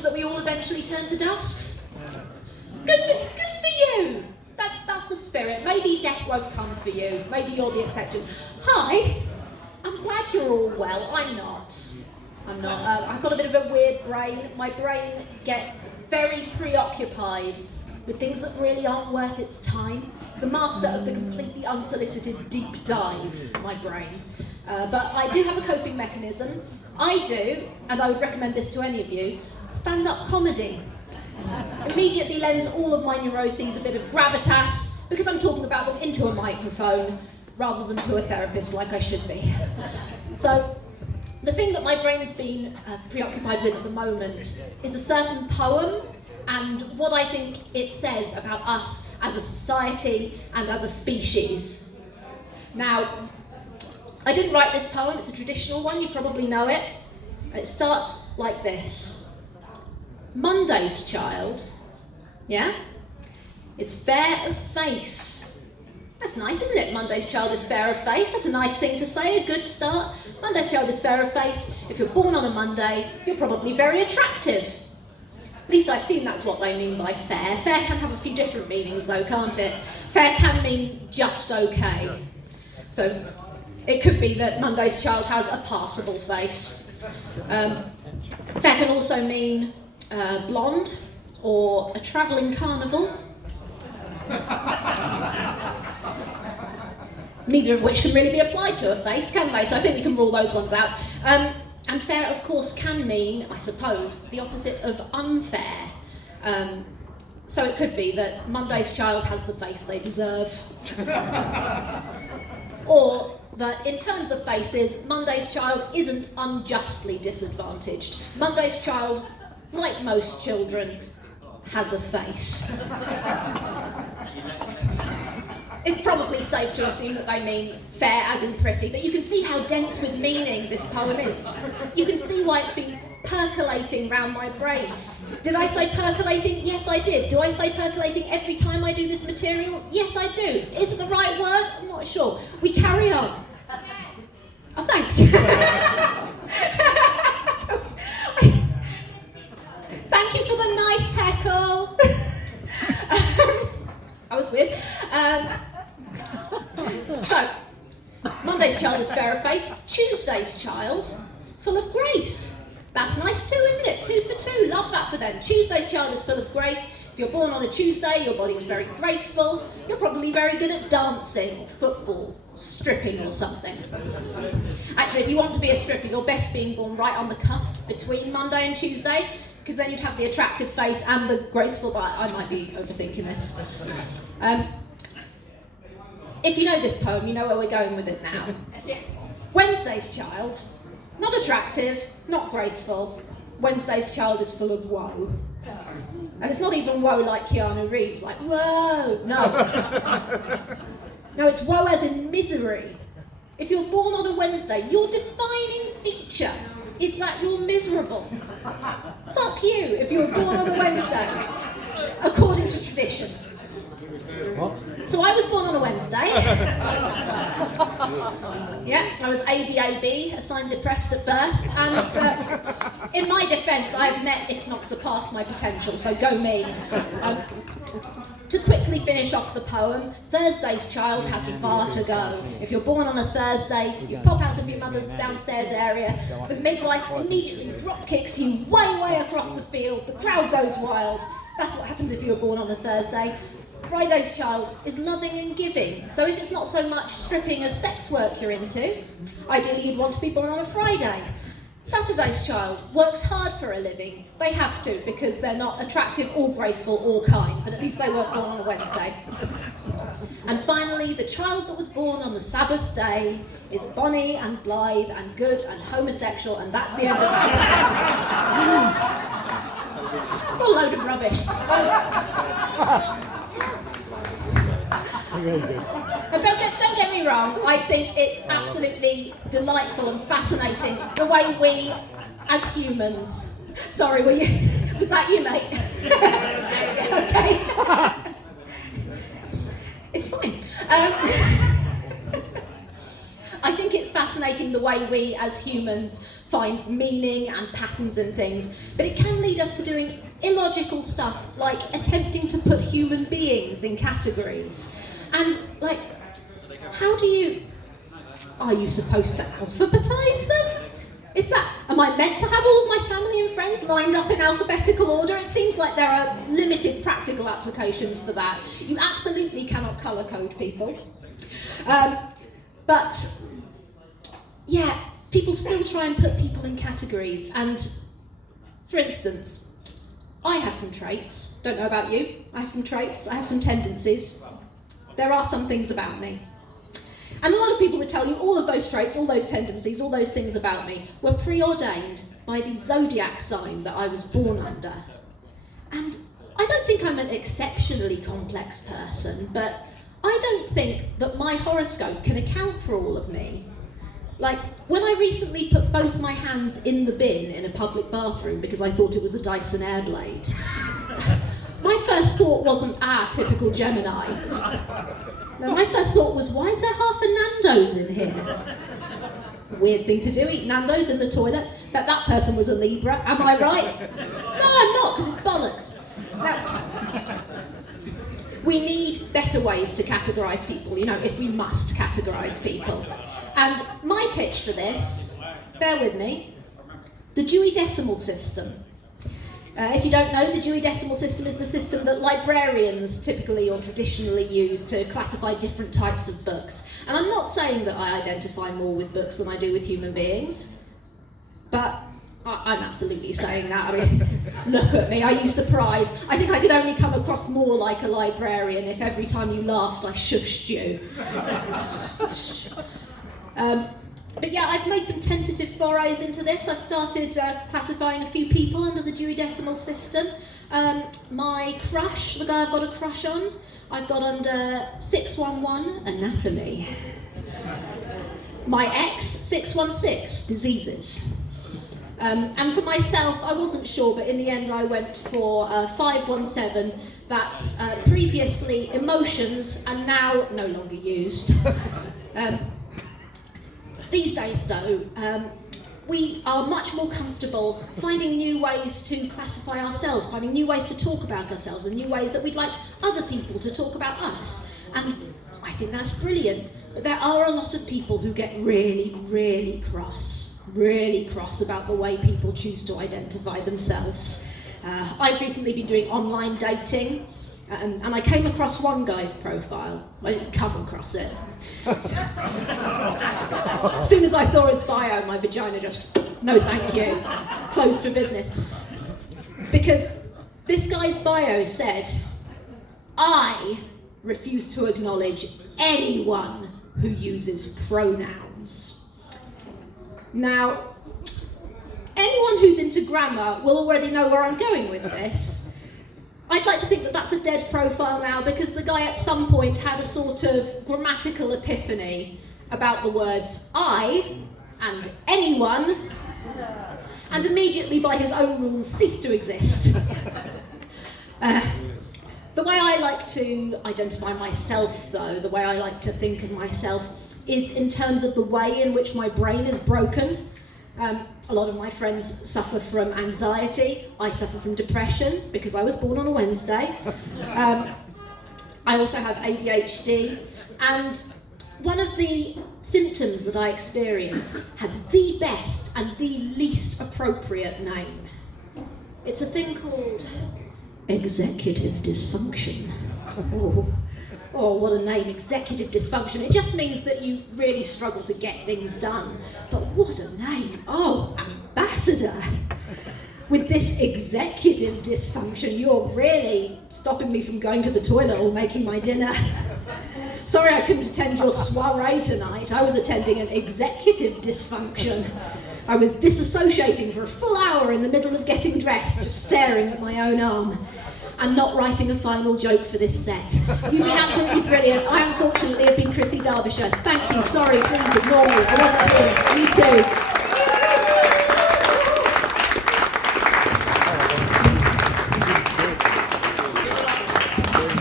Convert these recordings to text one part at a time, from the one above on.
much that we all eventually turn to dust. Good for you. That's the spirit. Maybe death won't come for you. Maybe you're the exception. Hi, I'm glad you're all well. I'm not. I've got a bit of a weird brain. My brain gets very preoccupied with things that really aren't worth its time. It's the master of the completely unsolicited deep dive, my brain. But I do have a coping mechanism. I do, and I would recommend this to any of you, stand-up comedy. Immediately lends all of my neuroses a bit of gravitas because I'm talking about them into a microphone rather than to a therapist like I should be. So the thing that my brain's been preoccupied with at the moment is a certain poem and what I think it says about us as a society and as a species. Now, I didn't write this poem, it's a traditional one, you probably know it. It starts like this. Monday's child, yeah, is fair of face. That's nice, isn't it? Monday's child is fair of face. That's a nice thing to say, a good start. Monday's child is fair of face. If you're born on a Monday, you're probably very attractive. At least I've seen that's what they mean by fair. Fair can have a few different meanings though, can't it? Fair can mean just okay. So it could be that Monday's child has a passable face. Fair can also mean blonde or a travelling carnival. Neither of which can really be applied to a face, can they? So I think we can rule those ones out. And fair, of course, can mean, I suppose, the opposite of unfair. So it could be that Monday's child has the face they deserve. Or that in terms of faces, Monday's child isn't unjustly disadvantaged. Monday's child, like most children, has a face. It's probably safe to assume that they mean fair as in pretty, but you can see how dense with meaning this poem is. You can see why it's been percolating round my brain. Did I say percolating? Yes, I did. Do I say percolating every time I do this material? Yes, I do. Is it the right word? I'm not sure. We carry on. Oh, thanks. Thank you for the nice heckle. That was weird. So, Monday's child is fair of face. Tuesday's child, full of grace. That's nice too, isn't it? 2 for 2. Love that for them. Tuesday's child is full of grace. If you're born on a Tuesday, your body's very graceful. You're probably very good at dancing or football, stripping or something. Actually, if you want to be a stripper, you're best being born right on the cusp between Monday and Tuesday, because then you'd have the attractive face and the graceful body. I might be overthinking this. If you know this poem, you know where we're going with it now. Wednesday's child, not attractive, not graceful. Wednesday's child is full of woe. And it's not even woe like Keanu Reeves, like, whoa, no. No, it's woe as in misery. If you're born on a Wednesday, your defining feature is that you're miserable. Fuck you if you were born on a Wednesday, according to tradition. What? So I was born on a Wednesday. Yeah, I was ADAB, assigned depressed at birth, and in my defence, I've met, if not surpassed, my potential, so go me. To quickly finish off the poem, Thursday's child has far to go. If you're born on a Thursday, you pop out of your mother's downstairs area, the midwife immediately drop kicks you way across the field, the crowd goes wild. That's what happens if you were born on a Thursday. Friday's child is loving and giving, so if it's not so much stripping as sex work you're into, ideally you'd want to be born on a Friday. Saturday's child works hard for a living. They have to because they're not attractive or graceful or kind, but at least they weren't born on a Wednesday. And finally, the child that was born on the Sabbath day is bonny and blithe and good and homosexual, and that's the end of it. What a load of rubbish. But don't get me wrong, I think it's absolutely delightful and fascinating the way we, as humans... Sorry, was that you, mate? Okay. It's fine. I think it's fascinating the way we, as humans, find meaning and patterns and things, but it can lead us to doing illogical stuff like attempting to put human beings in categories. And like, are you supposed to alphabetize them? Am I meant to have all of my family and friends lined up in alphabetical order? It seems like there are limited practical applications for that. You absolutely cannot colour code people. But yeah, people still try and put people in categories. And for instance, I have some traits. Don't know about you. I have some traits. I have some tendencies. There are some things about me. And a lot of people would tell you all of those traits, all those tendencies, all those things about me were preordained by the zodiac sign that I was born under. And I don't think I'm an exceptionally complex person, but I don't think that my horoscope can account for all of me. Like, when I recently put both my hands in the bin in a public bathroom because I thought it was a Dyson Airblade, my first thought wasn't, typical Gemini. No, my first thought was, why is there half a Nando's in here? Weird thing to do, eat Nando's in the toilet. Bet that person was a Libra, am I right? No, I'm not, because it's bollocks. Now, we need better ways to categorise people, if we must categorise people. And my pitch for this, bear with me, the Dewey Decimal System. If you don't know, the Dewey Decimal System is the system that librarians typically or traditionally use to classify different types of books. And I'm not saying that I identify more with books than I do with human beings, but I'm absolutely saying that. I mean, look at me, are you surprised? I think I could only come across more like a librarian if every time you laughed I shushed you. But yeah, I've made some tentative forays into this. I've started classifying a few people under the Dewey Decimal System. My crush, the guy I've got a crush on, I've got under 611, anatomy. My ex, 616, diseases. And for myself, I wasn't sure, but in the end I went for 517, that's previously emotions and now no longer used. These days, though, we are much more comfortable finding new ways to classify ourselves, finding new ways to talk about ourselves, and new ways that we'd like other people to talk about us. And I think that's brilliant. But there are a lot of people who get really, really cross about the way people choose to identify themselves. I've recently been doing online dating. And I came across one guy's profile. I didn't come across it. As soon as I saw his bio, my vagina just, no thank you, closed for business. Because this guy's bio said, I refuse to acknowledge anyone who uses pronouns. Now, anyone who's into grammar will already know where I'm going with this. I'd like to think that that's a dead profile now because the guy at some point had a sort of grammatical epiphany about the words I and anyone, and immediately by his own rules ceased to exist. The way I like to identify myself, though, the way I like to think of myself, is in terms of the way in which my brain is broken. A lot of my friends suffer from anxiety. I suffer from depression because I was born on a Wednesday. I also have ADHD, and one of the symptoms that I experience has the best and the least appropriate name. It's a thing called executive dysfunction. Oh, what a name, executive dysfunction. It just means that you really struggle to get things done. But what a name. Oh, ambassador. With this executive dysfunction, you're really stopping me from going to the toilet or making my dinner. Sorry I couldn't attend your soiree tonight. I was attending an executive dysfunction. I was disassociating for a full hour in the middle of getting dressed, just staring at my own arm. And not writing a final joke for this set. You've been absolutely brilliant. I unfortunately have been Chrissy, Derbyshire. Thank you, sorry, please ignore me. I wasn't here. You too.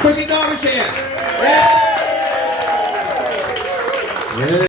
Chrissy, Derbyshire. Yeah. Yeah.